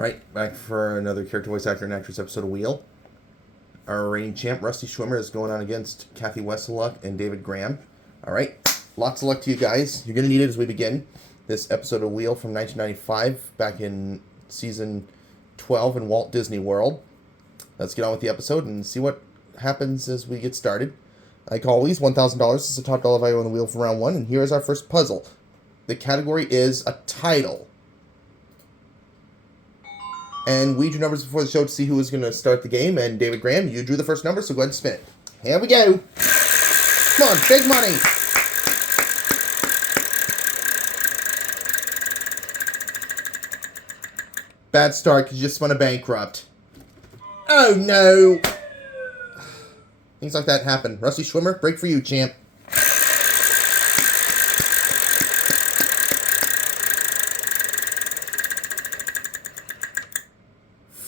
Alright, back for another character voice actor and actress episode of Wheel. Our reigning champ, Rusty Schwimmer, is going on against Cathy Weseluck and David Graham. Alright, lots of luck to you guys. You're going to need it as we begin this episode of Wheel from 1995, back in season 12 in Walt Disney World. Let's get on with the episode and see what happens as we get started. Like always, $1,000 is the top dollar value on the wheel for round one, and here is our first puzzle. The category is a title. And we drew numbers before the show to see who was going to start the game, and David Graham, you drew the first number, so go ahead and spin it. Here we go. Come on, big money. Bad start, because you just spun a bankrupt. Oh, no. Things like that happen. Rusty Schwimmer, break for you, champ.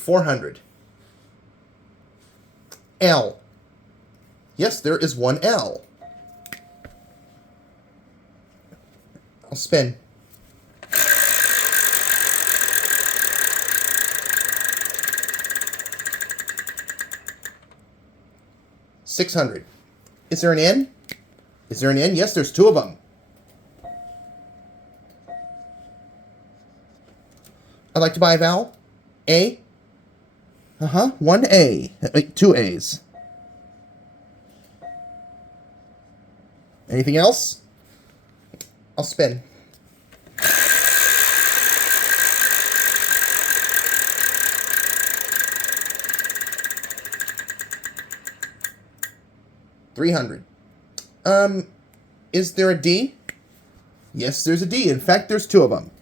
$400. L. Yes, there is one L. I'll spin. $600. Is there an N? Is there an N? Yes, there's two of them. I'd like to buy a vowel. A. One A. Wait, two A's. Anything else? I'll spin. $300. Is there a D? Yes, there's a D. In fact, there's two of them.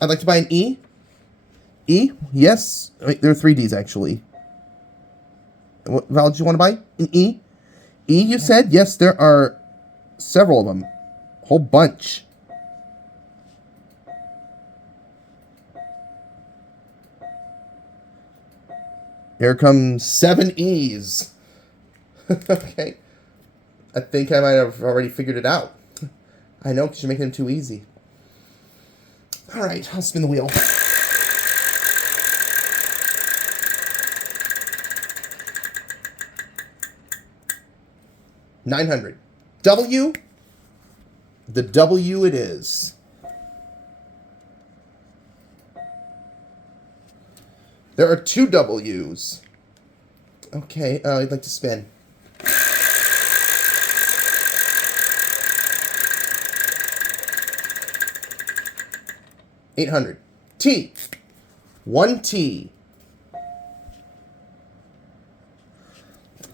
I'd like to buy an E. E? Yes. Wait, there are three Ds, actually. What vowel did you want to buy? An E? E, you said? Yes, there are several of them. A whole bunch. Here comes 7 E's. Okay. I think I might have already figured it out. I know, because you're making them too easy. Alright, I'll spin the wheel. $900. W? The W it is. There are two W's. Okay, I'd like to spin. $800. T. One T.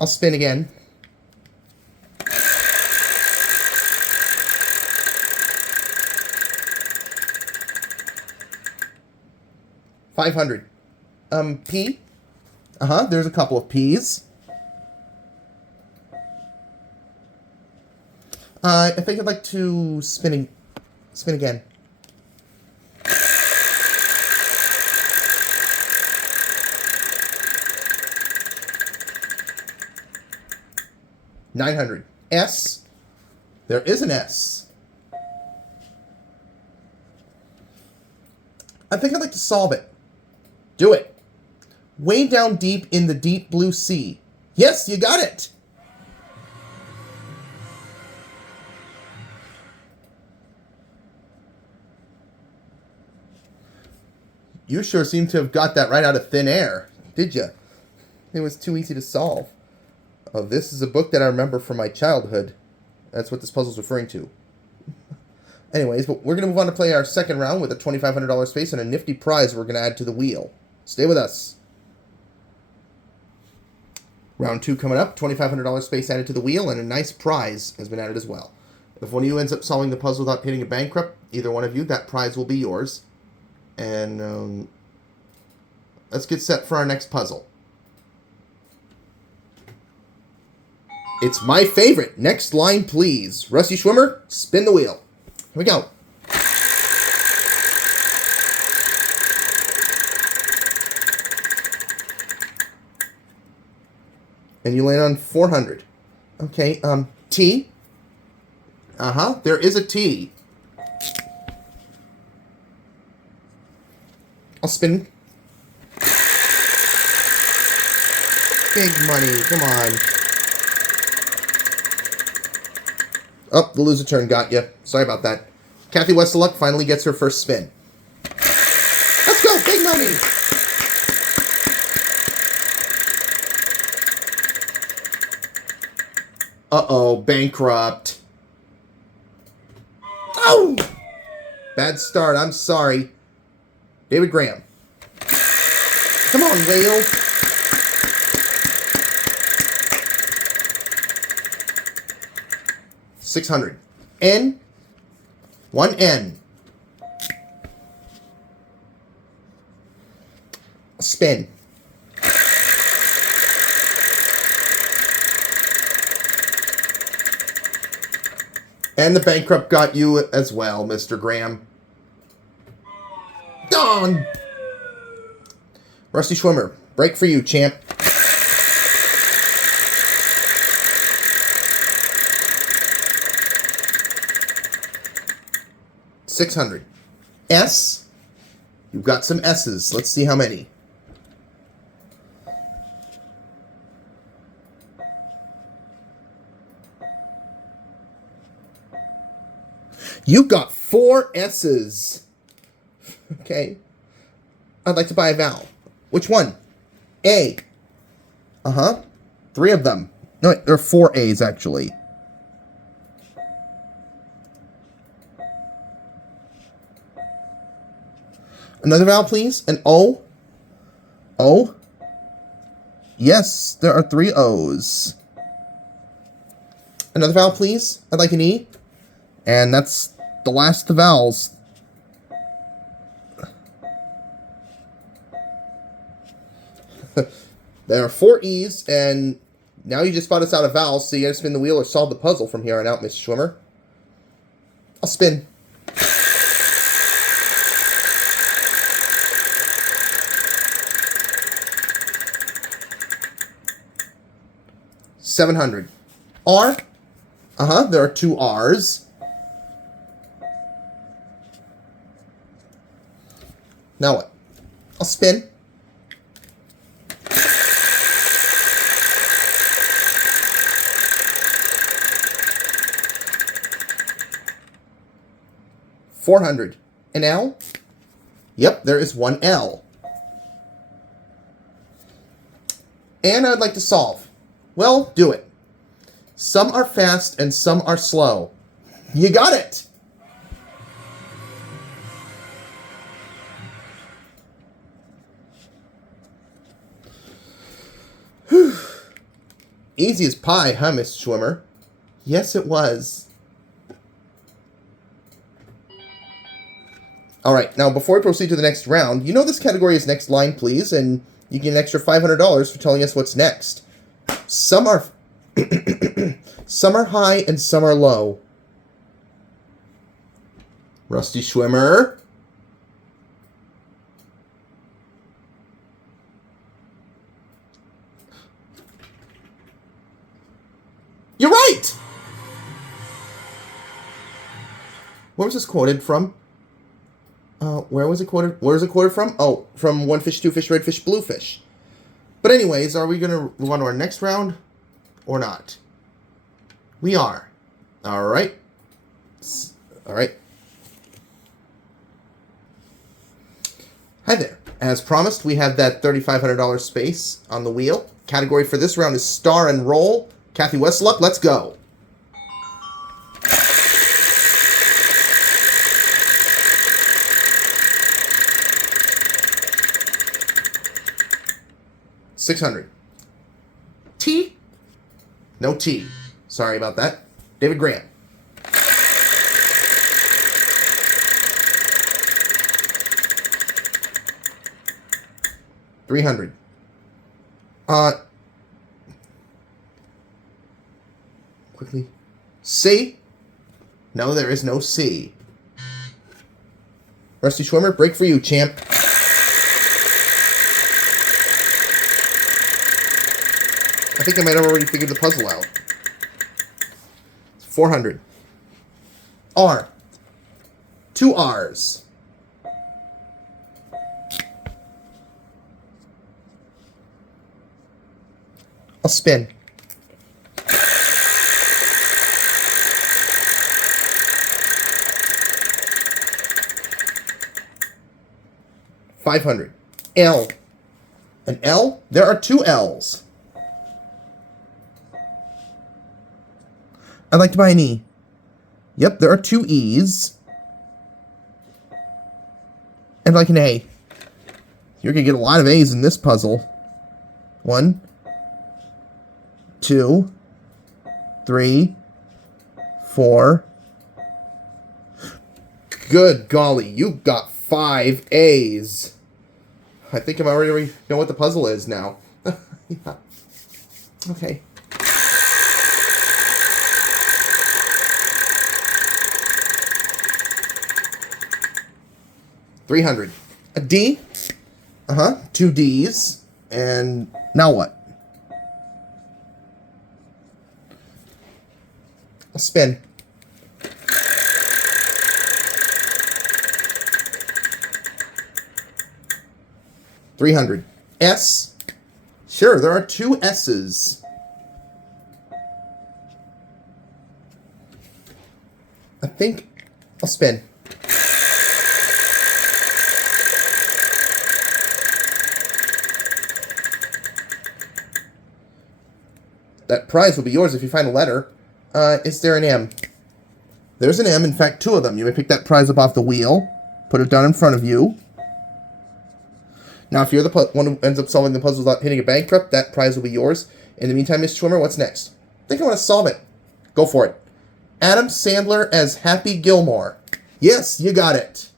I'll spin again. $500. P? There's a couple of P's. I think I'd like to spin again. $900. S? There is an S. I think I'd like to solve it. Do it. Way down deep in the deep blue sea. Yes, you got it. You sure seem to have got that right out of thin air, did you? It was too easy to solve. Oh, this is a book that I remember from my childhood. That's what this puzzle's referring to. Anyways, but we're going to move on to play our second round with a $2,500 space and a nifty prize we're going to add to the wheel. Stay with us. Round two coming up, $2,500 space added to the wheel, and a nice prize has been added as well. If one of you ends up solving the puzzle without hitting a bankrupt, either one of you, that prize will be yours. And let's get set for our next puzzle. It's my favorite. Next line, please. Rusty Schwimmer, spin the wheel. Here we go. And you land on 400. Okay, T. There is a T. I'll spin. Big money. Come on. Oh, the loser turn got you. Sorry about that. Cathy Weseluck finally gets her first spin. Let's go. Big money. Uh-oh. Bankrupt. Oh! Bad start. I'm sorry. David Graham. Come on, whale. $600. N. 1 N. Spin. And the bankrupt got you as well, Mr. Graham. Dong! Rusty Schwimmer. Break for you, champ. $600. S. You've got some S's. Let's see how many. You got 4 S's. Okay. I'd like to buy a vowel. Which one? A. Uh-huh. 3 of them. No, wait, there are 4 A's, actually. Another vowel, please. An O. O. Yes, there are 3 O's. Another vowel, please. I'd like an E. And that's the last of the vowels. There are 4 E's, and now you just spot us out of vowels, so you gotta spin the wheel or solve the puzzle from here on out, Mr. Schwimmer. I'll spin. $700. R. Uh-huh, there are 2 R's. Now what? I'll spin. $400. An L? Yep, there is 1 L. And I'd like to solve. Well, do it. Some are fast and some are slow. You got it! Whew. Easy as pie, huh, Miss Schwimmer? Yes, it was. Alright, now before we proceed to the next round, you know this category is next line, please, and you get an extra $500 for telling us what's next. Some are... some are high and some are low. Rusty Schwimmer. You're right! Where was this quoted from? Where was it quoted? Where is it quoted from? Oh, from One Fish, Two Fish, Red Fish, Blue Fish. But anyways, are we going to move on to our next round or not? We are. All right. All right. Hi there. As promised, we have that $3,500 space on the wheel. Category for this round is Star and Roll. Cathy Weseluck, let's go. $600. T? No T. Sorry about that. David Graham. $300. Quickly. C? No, there is no C. Rusty Schwimmer, break for you, champ. I think I might have already figured the puzzle out. $400. R. 2 R's. I'll spin. $500. L. An L? There are 2 L's. I'd like to buy an E. Yep, there are 2 E's. And like an A. You're going to get a lot of A's in this puzzle. 1, 2, 3, 4. Good golly, you got 5 A's. I think I already know what the puzzle is now. Yeah. Okay. $300. A D. 2 D's. And now what? I'll spin. $300. S. Sure, there are 2 S's. I think I'll spin. That prize will be yours if you find a letter. Is there an M? There's an M, in fact, 2 of them. You may pick that prize up off the wheel, put it down in front of you. Now, if you're the one who ends up solving the puzzle without hitting a bankrupt, that prize will be yours. In the meantime, Miss Schwimmer, what's next? I think I want to solve it. Go for it. Adam Sandler as Happy Gilmore. Yes, you got it.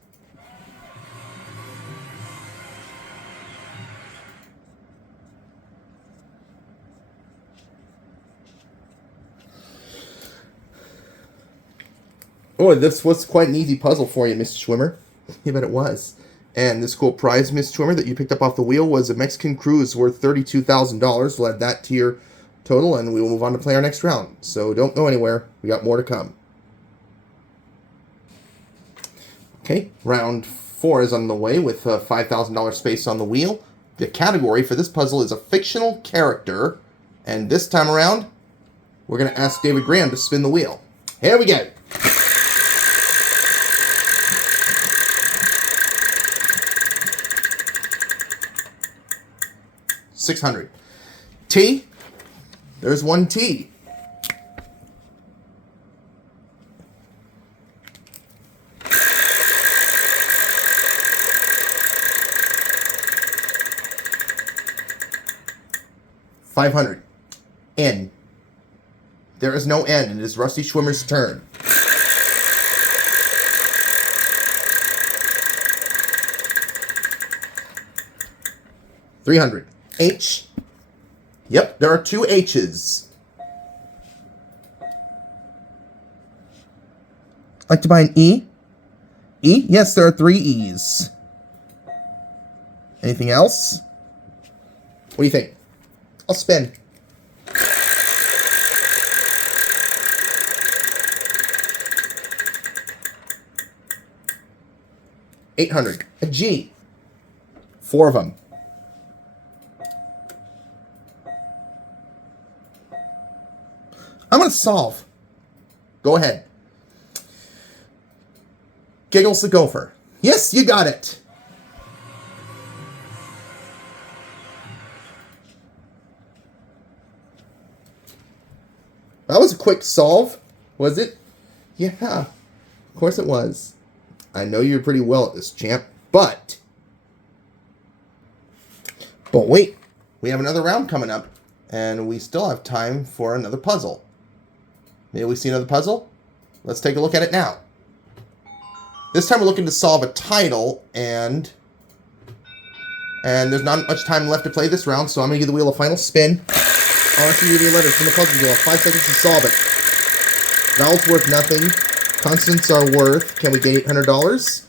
Oh, this was quite an easy puzzle for you, Miss Schwimmer. I bet it was. And this cool prize, Miss Schwimmer, that you picked up off the wheel was a Mexican cruise worth $32,000. We'll add that to your total, and we will move on to play our next round. So don't go anywhere. We got more to come. Okay, round 4 is on the way with a $5,000 space on the wheel. The category for this puzzle is a fictional character. And this time around, we're going to ask David Graham to spin the wheel. Here we go. $600. T. There's 1 T. $500. N. There is no N. It is Rusty Schwimmer's turn. $300. H. Yep, there are 2 H's. Like to buy an E? E? Yes, there are 3 E's. Anything else? What do you think? I'll spin. $800. A G. 4 of them. I'm going to solve. Go ahead. Giggles the gopher. Yes, you got it. That was a quick solve, was it? Yeah, of course it was. I know you're pretty well at this, champ, but wait, we have another round coming up, and we still have time for another puzzle. May we see another puzzle? Let's take a look at it now. This time we're looking to solve a title, and there's not much time left to play this round, so I'm going to give the wheel a final spin. I'll ask you to read letters from the puzzle. You'll have 5 seconds to solve it. Vowels worth nothing. Constants are worth... Can we get $800?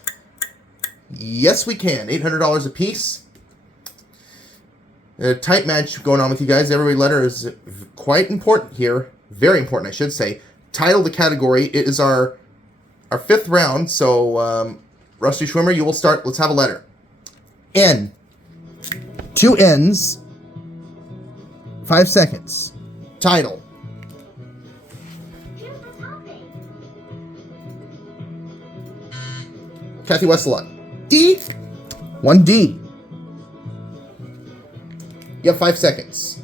Yes, we can. $800 a piece. A tight match going on with you guys. Every letter is quite important here. Very important, I should say. Title the category. It is our 5th round, so Rusty Schwimmer, you will start. Let's have a letter. N. 2 N's. 5 seconds. Title. Cathy Weseluck. D. 1D. You have 5 seconds.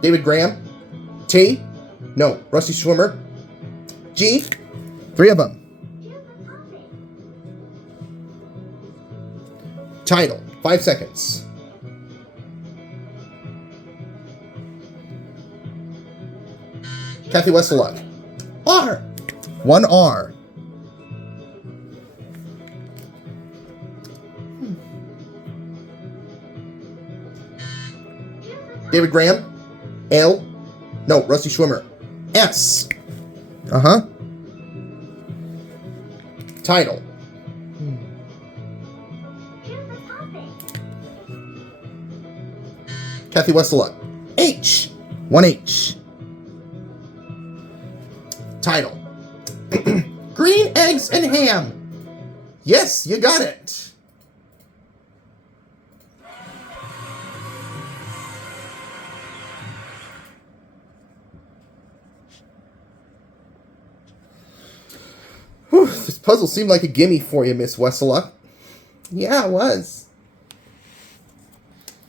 David Graham. T. No. Rusty Schwimmer. G. 3 of them. Title. 5 seconds. Cathy Weseluck. R. 1 R. David Graham. L. No, Rusty Schwimmer. S. Title. Cathy Weseluck. H. 1 H. Title. Green eggs and ham. Yes, you got it. Whew, this puzzle seemed like a gimme for you, Miss Weseluck. Yeah, it was.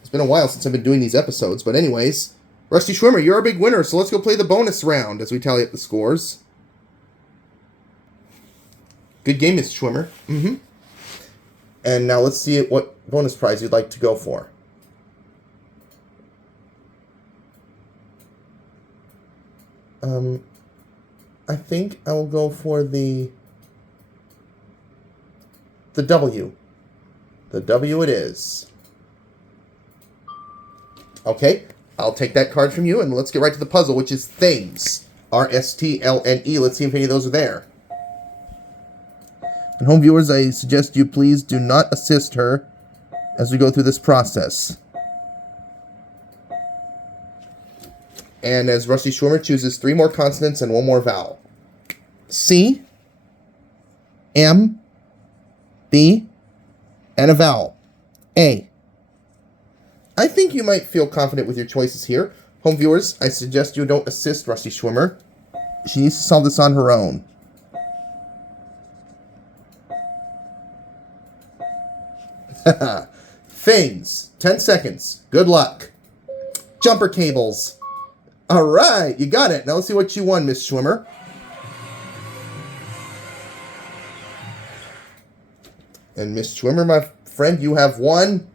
It's been a while since I've been doing these episodes, but anyways, Rusty Schwimmer, you're a big winner, so let's go play the bonus round as we tally up the scores. Good game, Miss Schwimmer. And now let's see what bonus prize you'd like to go for. I think I will go for the W. The W it is. Okay, I'll take that card from you, and let's get right to the puzzle, which is things. R-S-T-L-N-E. Let's see if any of those are there. And home viewers, I suggest you please do not assist her as we go through this process. And as Rusty Schwimmer chooses 3 more consonants and 1 more vowel. C, M, B, and a vowel. A. I think you might feel confident with your choices here. Home viewers, I suggest you don't assist Rusty Schwimmer. She needs to solve this on her own. Things. 10 seconds. Good luck. Jumper cables. All right, you got it. Now let's see what you won, Miss Schwimmer. And Miss Schwimmer, my friend, you have won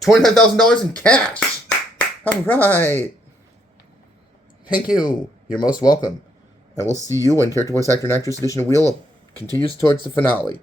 $29,000 in cash. All right. Thank you. You're most welcome. And we'll see you when Character Voice Actor and Actress Edition of Wheel continues towards the finale.